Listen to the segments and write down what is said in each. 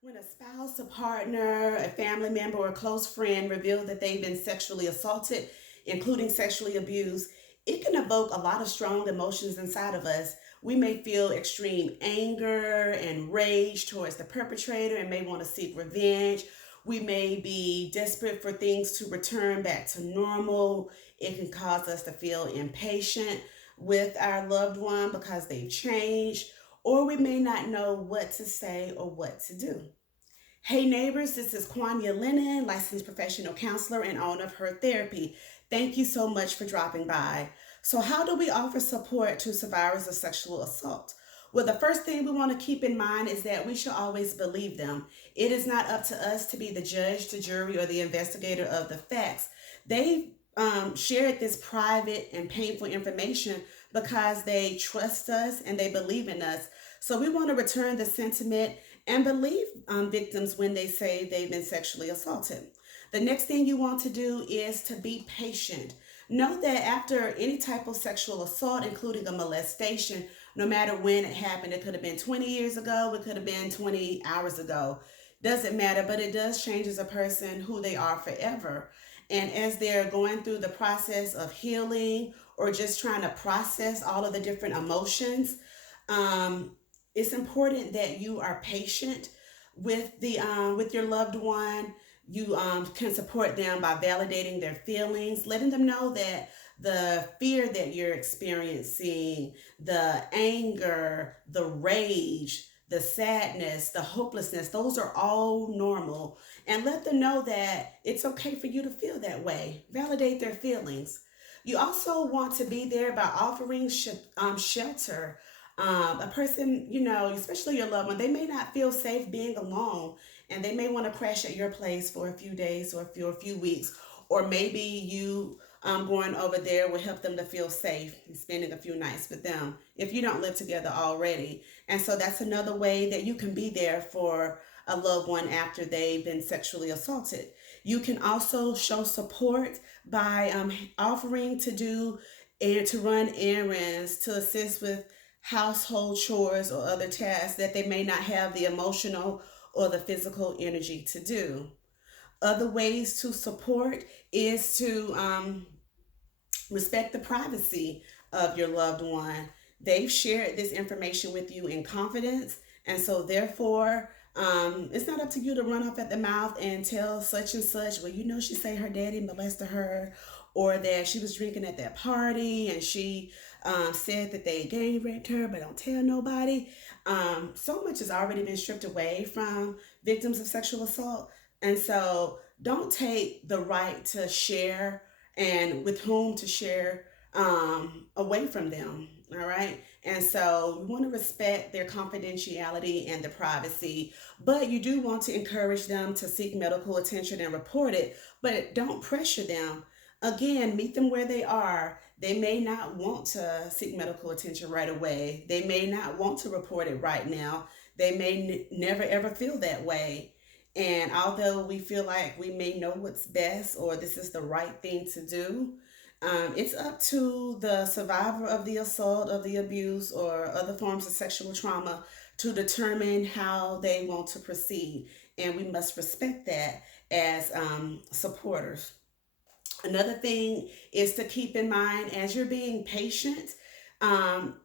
When a spouse, a partner, a family member, or a close friend reveal that they've been sexually assaulted, including sexually abused, it can evoke a lot of strong emotions inside of us. We may feel extreme anger and rage towards the perpetrator and may want to seek revenge. We may be desperate for things to return back to normal. It can cause us to feel impatient with our loved one because they've changed, or we may not know what to say or what to do. Hey neighbors, this is Kwanya Lennon, licensed professional counselor and owner of Her Therapy. Thank you so much for dropping by. So, how do we offer support to survivors of sexual assault? Well, the first thing we want to keep in mind is that we should always believe them. It is not up to us to be the judge, the jury, or the investigator of the facts. They shared this private and painful information because they trust us and they believe in us. So we want to return the sentiment and believe victims when they say they've been sexually assaulted. The next thing you want to do is to be patient. Know that after any type of sexual assault, including a molestation, no matter when it happened, it could have been 20 years ago, it could have been 20 hours ago. Doesn't matter, but it does change as a person who they are forever. And as they're going through the process of healing or just trying to process all of the different emotions, um, it's important that you are patient with your loved one. You can support them by validating their feelings, letting them know that the fear that you're experiencing, the anger, the rage, the sadness, the hopelessness, those are all normal. And let them know that it's okay for you to feel that way. Validate their feelings. You also want to be there by offering shelter. A person, especially your loved one, they may not feel safe being alone and they may want to crash at your place for a few days or for a few weeks. Or maybe you going over there will help them to feel safe and spending a few nights with them if you don't live together already. And so that's another way that you can be there for a loved one after they've been sexually assaulted. You can also show support by offering to do and to run errands, to assist with household chores or other tasks that they may not have the emotional or the physical energy to do. Other ways to support is to respect the privacy of your loved one. They've shared this information with you in confidence, and so therefore, it's not up to you to run off at the mouth and tell such and such. Well, she say her daddy molested her, or that she was drinking at that party and she said that they gang raped her, but don't tell nobody. So much has already been stripped away from victims of sexual assault, and so don't take the right to share and with whom to share away from them. All right. And so you want to respect their confidentiality and their privacy, but you do want to encourage them to seek medical attention and report it, but don't pressure them. Again, meet them where they are. They may not want to seek medical attention right away. They may not want to report it right now. They may never ever feel that way. And although we feel like we may know what's best or this is the right thing to do, it's up to the survivor of the assault, of the abuse, or other forms of sexual trauma to determine how they want to proceed. And we must respect that as supporters. Another thing is to keep in mind as you're being patient,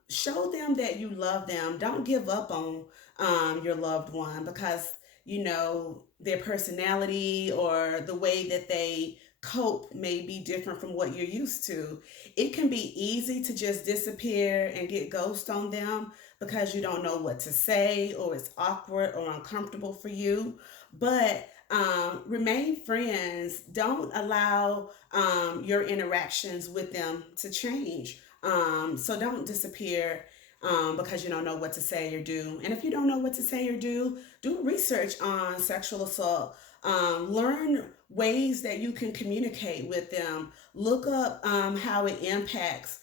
show them that you love them. Don't give up on your loved one because their personality or the way that they cope may be different from what you're used to. It can be easy to just disappear and get ghost on them because you don't know what to say or it's awkward or uncomfortable for you. But remain friends. Don't allow your interactions with them to change. So don't disappear because you don't know what to say or do. And if you don't know what to say or do research on sexual assault. Learn ways that you can communicate with them. Look up how it impacts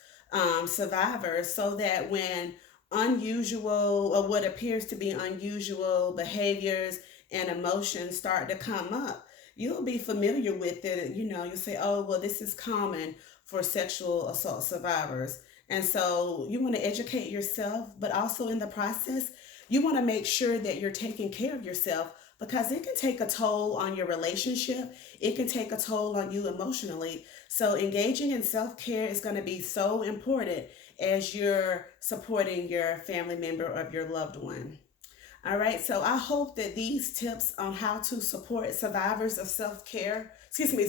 survivors so that when unusual or what appears to be unusual behaviors and emotions start to come up, you'll be familiar with it. You'll say, oh, well, this is common for sexual assault survivors. And so you want to educate yourself, but also in the process, You want to make sure that you're taking care of yourself because it can take a toll on your relationship. It can take a toll on you emotionally. So, engaging in self care is going to be so important as you're supporting your family member or your loved one. All right, so I hope that these tips on how to support survivors of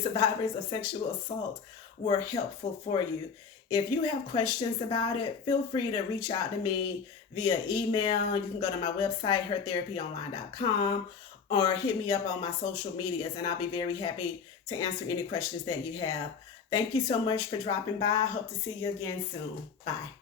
survivors of sexual assault were helpful for you. If you have questions about it, feel free to reach out to me via email. You can go to my website, hertherapyonline.com, or hit me up on my social medias, and I'll be very happy to answer any questions that you have. Thank you so much for dropping by. I hope to see you again soon. Bye.